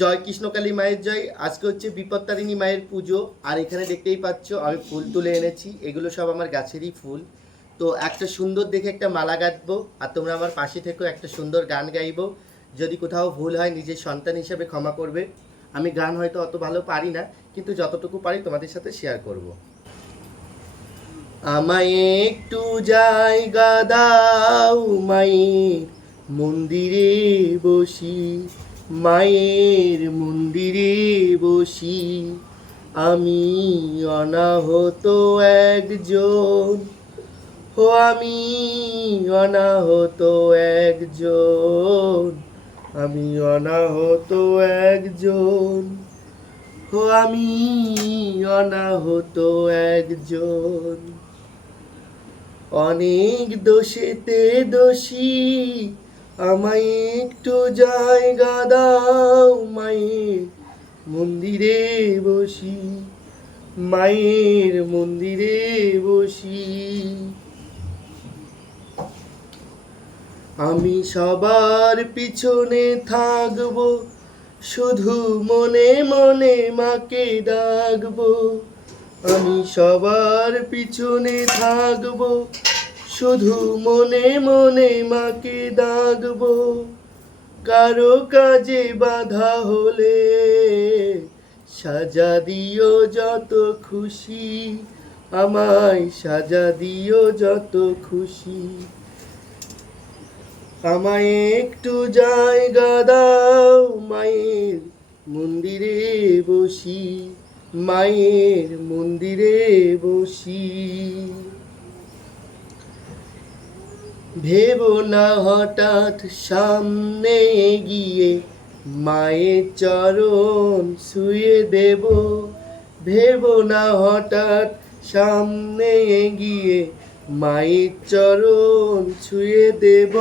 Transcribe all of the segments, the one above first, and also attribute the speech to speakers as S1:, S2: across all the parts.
S1: জয় কৃষ্ণকালী মায়ের জয়। আজকে হচ্ছে বিপত্তারিণী মায়ের পুজো। আর এখানে দেখতেই পাচ্ছ, আমি ফুল তুলে এনেছি। এগুলো সব আমার গাছেরই ফুল। তো একটা সুন্দর দেখে একটা মালা গাঁথবো। আর তোমরা আমার পাশে থেকেও একটা সুন্দর গান গাইবো। যদি কোথাও ভুল হয়, নিজের সন্তান হিসেবে ক্ষমা করবে। আমি গান হয়তো অত ভালো পারি না, কিন্তু যতটুকু পারি তোমাদের সাথে শেয়ার করব। আমায় একটু জায়গা দাও মায়ের মন্দিরে বসি। মায়ের মন্দিরে বসি। আমি অনাহত একজন। ও আমি অনাহত একজন। আমি অনাহত একজন। ও আমি অনাহত একজন। অনেক দোষেতে দোষী। আমায় একটু জায়গা দাও, মায়ের মন্দিরে বসি, মায়ের মন্দিরে বসি। আমি সবার পিছনে থাকব, শুধু মনে মনে মাকে ডাকবো। আমি সবার পিছনে থাকব শুধু মনে মনে মাকে ডাকবো, কারও কাজে বাধা হলে সাজা দিও যত খুশি, আমায় সাজা দিও যত খুশি। আমায় একটু জায়গা দাও, মায়ের মন্দিরে বসি, মায়ের মন্দিরে বসি। ভেবো না হঠাৎ সামনে গিয়ে মায়ের চরণ শুয়ে দেব। ভেবো না হঠাৎ সামনে গিয়ে মায়ের চরণ ছুঁয়ে দেব।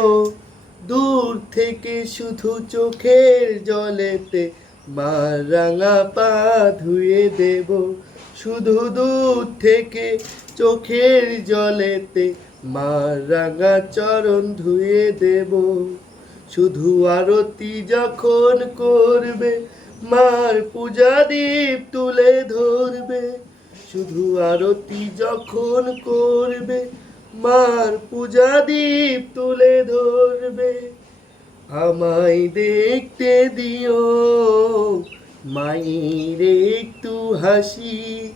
S1: দূর থেকে শুধু চোখের জলেতে মা রাঙা পা ধুয়ে দেব। শুধু দূর থেকে চোখের জলেতে মা রাঙা চরণ ধুয়ে দেব। শুধু আরতি যখন করবে, মার পূজা দীপ তুলে ধরবে। শুধু আরতি যখন করবে, মার পূজা দীপ তুলে ধরবে। আমায় দেখতে দিও, মায়ের একটু হাসি।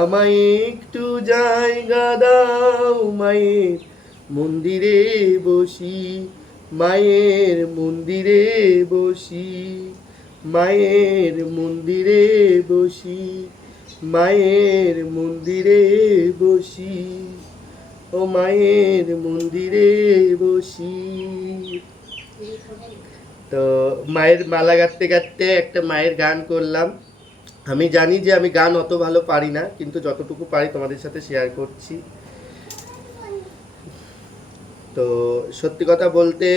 S1: আমায় একটু জায়গা দাও মায়ের মন্দিরে বসি, মায়ের মন্দিরে বসি, মায়ের মন্দিরে বসি, মায়ের মন্দিরে বসি, ও মায়ের মন্দিরে বসি। তো মায়ের মালা গাঁথতে গাঁথতে একটা মায়ের গান করলাম। আমি জানি যে আমি গান অত ভালো পারি না, কিন্তু যতটুকু পারি তোমাদের সাথে শেয়ার করছি। তো সত্যি কথা বলতে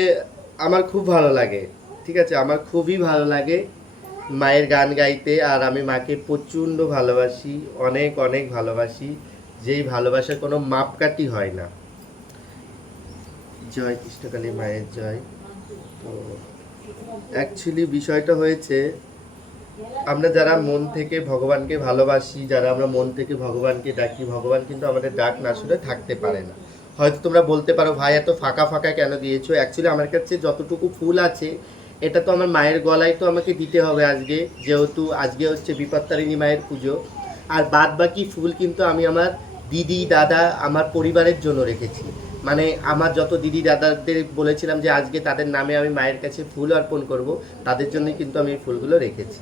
S1: আমার খুব ভালো লাগে, ঠিক আছে? আমার খুবই ভালো লাগে মায়ের গান গাইতে, আর আমি মাকে প্রচণ্ড ভালোবাসি, অনেক অনেক ভালোবাসি। যেই ভালোবাসার কোনো মাপকাঠি হয় না। জয় কৃষ্ণকালী মায়ের জয়। তো অ্যাকচুয়ালি বিষয়টা হয়েছে আমরা যারা মন থেকে ভগবানকে ভালোবাসি, যারা আমরা মন থেকে ভগবানকে ডাকি, ভগবান কিন্তু আমাদের ডাক না শুনে থাকতে পারে না। হয়তো তোমরা বলতে পারো, ভাই, এত ফাঁকা ফাঁকা কেন দিয়েছ? অ্যাকচুয়ালি আমার কাছে যতটুকু ফুল আছে, এটা তো আমার মায়ের গলায় তো আমাকে দিতে হবে আজকে, যেহেতু আজকে হচ্ছে বিপত্তারিণী মায়ের পুজো। আর বাদ বাকি ফুল কিন্তু আমি আমার দিদি, দাদা, আমার পরিবারের জন্য রেখেছি। মানে আমার যত দিদি, দাদাদের বলেছিলাম যে, আজকে তাদের নামে আমি মায়ের কাছে ফুল অর্পণ করব, তাদের জন্যই কিন্তু আমি এই ফুলগুলো রেখেছি।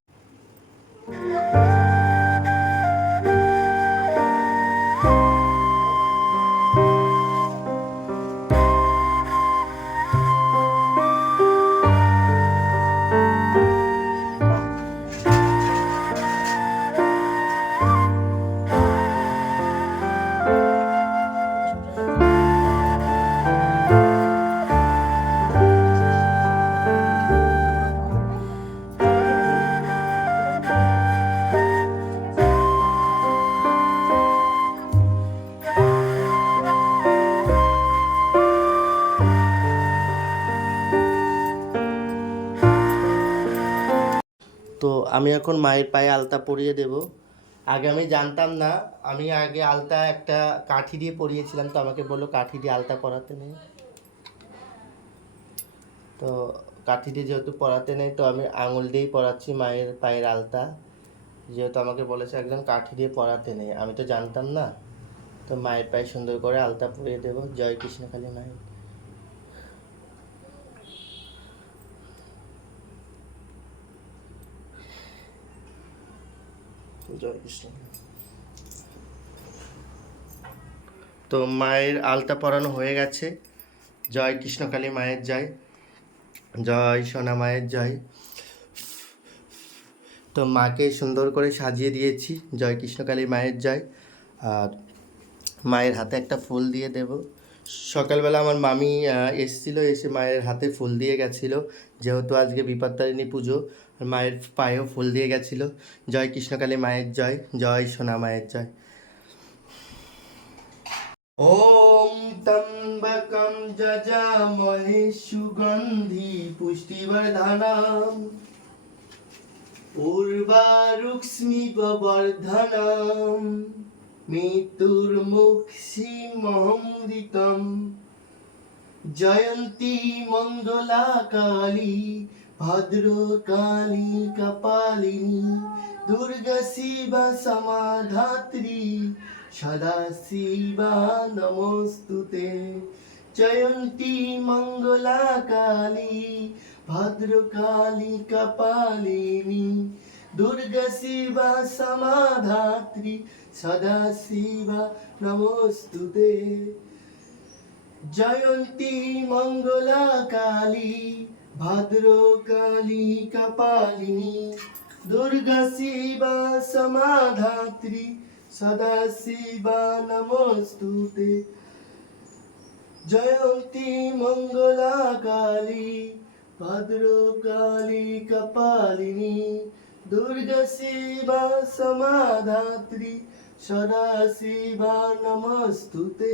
S1: আমি এখন মায়ের পায়ে আলতা পরিয়ে দেব। আগে আমি জানতাম না, আমি আগে আলতা একটা কাঠি দিয়ে পরিয়েছিলাম, তো আমাকে বলল কাঠি দিয়ে আলতা পরাতে নেই। তো কাঠি দিয়ে যেহেতু পরাতে নেই, তো আমি আঙুল দিয়েই পরাচ্ছি মায়ের পায়ের আলতা। যেহেতু আমাকে বলেছে একদম কাঠি দিয়ে পরাতে নেই, আমি তো জানতাম না। তো মায়ের পায়ে সুন্দর করে আলতা পরিয়ে দেবো। জয় কৃষ্ণ কালী মায়ের। তো মায়ের আলতা পরানো হয়ে গেছে। জয় কৃষ্ণকালী মায়ের জয়। জয় সোনা মায়ের জয়। তো মাকে সুন্দর করে সাজিয়ে দিয়েছি। জয় কৃষ্ণকালী মায়ের জয়। আর মায়ের হাতে একটা ফুল দিয়ে দেব। সকালবেলা আমার মামি এসেছিল, এসে মায়ের হাতে ফুল দিয়ে গেছিল। যেহেতু আজকে বিপত্তারিণী পুজো মায়ের পায়েও ফুল দিয়ে গেছিল। জয় কৃষ্ণকালী মায়ের জয় জয় সোনা মায়ের জয়। ওম তম্বকম যজামহে সুগন্ধি পুষ্টিবর্ধনম। উর্বারুক্ষ্মিব বর্ধনম মৃত্যুর্মুক্ষিমহমৃতম জয়ন্তী মঙ্গলা কালী ভদ্রকালী কপালিনী, দুর্গা শিবা সমাধাত্রী, সদা শিবা নমস্তুতে। জয়ন্তী মঙ্গলা কালী ভদ্রকালী কপালিনী দুর্গা শিবা সমাধাত্রী, সদা শিবা, নমস্তুতে। জয়ন্তী মঙ্গলা কালী ভদ্রকালী কপালিনী, দুর্গা সমাধাত্রী, সদা শিবা, নমস্তুতে। জয়ন্তী মঙ্গলা কালী ভদ্রকালী কপালিনী दुर्गा शिवा समाधात्री सदा शिवा नमस्तुते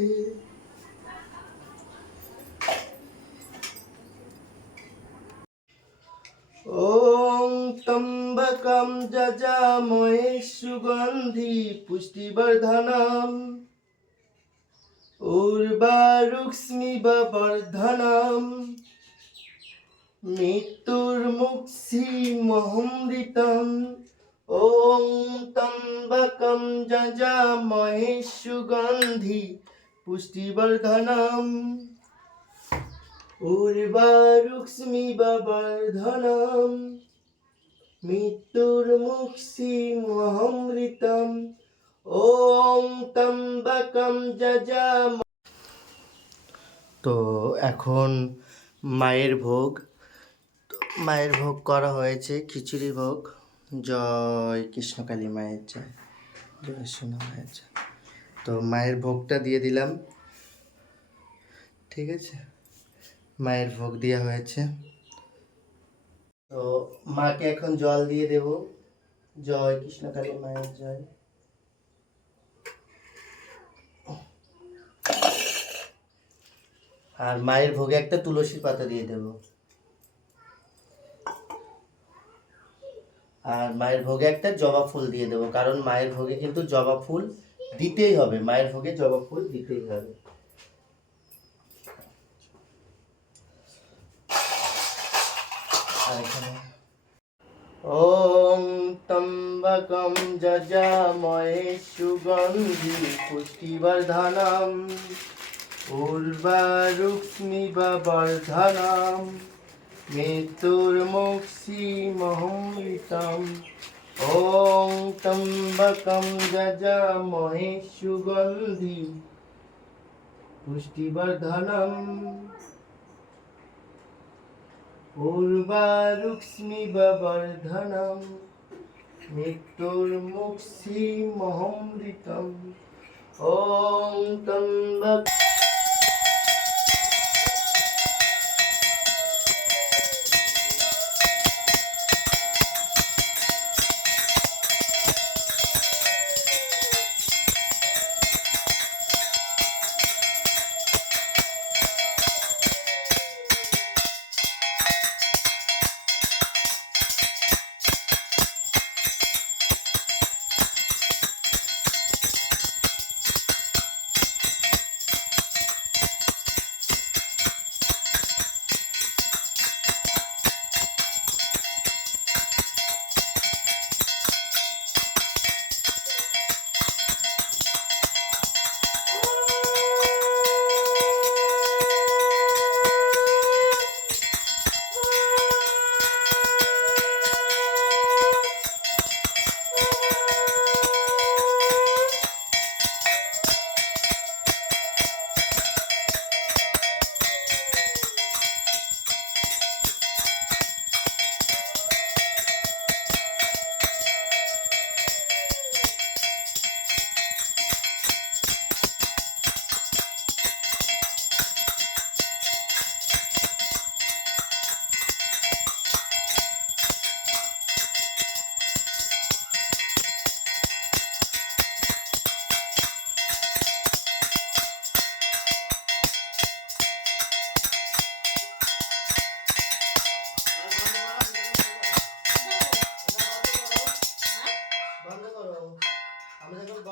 S1: ॐ त्र्यम्बकं जजामहे सुगन्धि पुष्टिवर्धनम् उर्वारुक्ष्मिवर्धनम् মৃত্যুর মুক্সি মহমৃতম। ওম তম্বকম যজা মহেশ সুগন্ধি পুষ্টিবর্ধনম। উর্বারুক্ষ্মি বর্ধনম মৃত্যুর মুক্সি মহমৃতম। ওম তম্বকম যজা তো এখন মায়ের ভোগ মায়ের ভোগ করা হয়েছে, খিচুড়ি ভোগ। জয় কৃষ্ণকালী মায়ের জয় জয় সোনা মায়ের জয়। তো মায়ের ভোগটা দিয়ে দিলাম। ঠিক আছে? মায়ের ভোগ দেওয়া হয়েছে। তো মাকে এখন জল দিয়ে দেব। জয় কৃষ্ণকালী মায়ের জয়। আর মায়ের ভোগে একটা তুলসী পাতা দিয়ে দেব। আর মায়ের ভোগে একটা জবা ফুল দিয়ে দেবো, কারণ মায়ের ভোগে কিন্তু জবা ফুল দিতেই হবে, মায়ের ভোগে জবা ফুল দিতেই হবে। ওম তম্বকম যজামহে সুগন্ধি পুষ্টিবর্ধনম, উর্বারুক্ষ্মিব বর্ধনম মৃত্যুর্মুক্ষিমহমৃতম ওম তম্বকম যজামহে সুগন্ধি পুষ্টিবর্ধনম উর্বারুক্ষ্মিব বর্ধনম মৃত্যুর্মুক্ষিমহমৃতম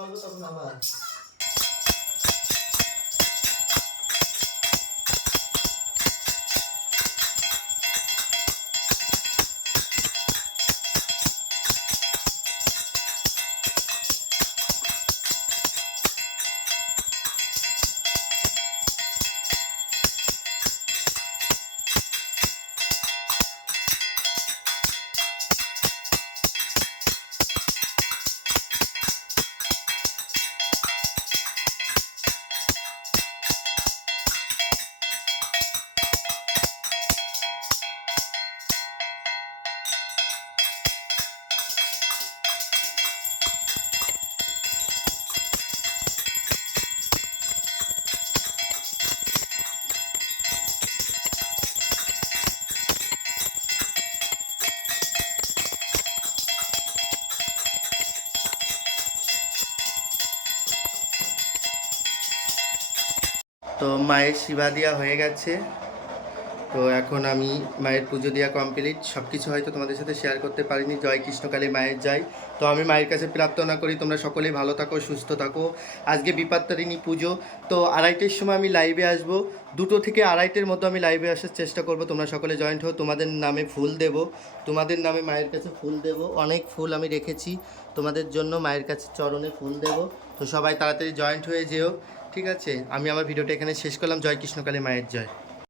S1: ওম তম্বক করব তো মায়ের শিবা দেওয়া হয়ে গেছে। তো এখন আমি মায়ের পুজো দেওয়া কমপ্লিট সব কিছু হয়তো তোমাদের সাথে শেয়ার করতে পারিনি। জয় কৃষ্ণকালী মায়ের যাই তো আমি মায়ের কাছে প্রার্থনা করি, তোমরা সকলেই ভালো থাকো, সুস্থ থাকো। আজকে বিপাত্তারিণী পুজো। তো আড়াইটের সময় আমি লাইভে আসব। দুটো থেকে আড়াইটের মতো আমি লাইভে আসার চেষ্টা করব। তোমরা সকলে জয়েন্ট হও। তোমাদের নামে ফুল দেব। তোমাদের নামে মায়ের কাছে ফুল দেব। অনেক ফুল আমি রেখেছি। তোমাদের জন্য মায়ের কাছে চরণে ফুল দেব। তো সবাই তাড়াতাড়ি জয়েন্ট হয়ে যেও। ঠিক আছে আমি আমার ভিডিওটা এখানে শেষ করলাম। জয় কৃষ্ণকালী মায়ের জয়।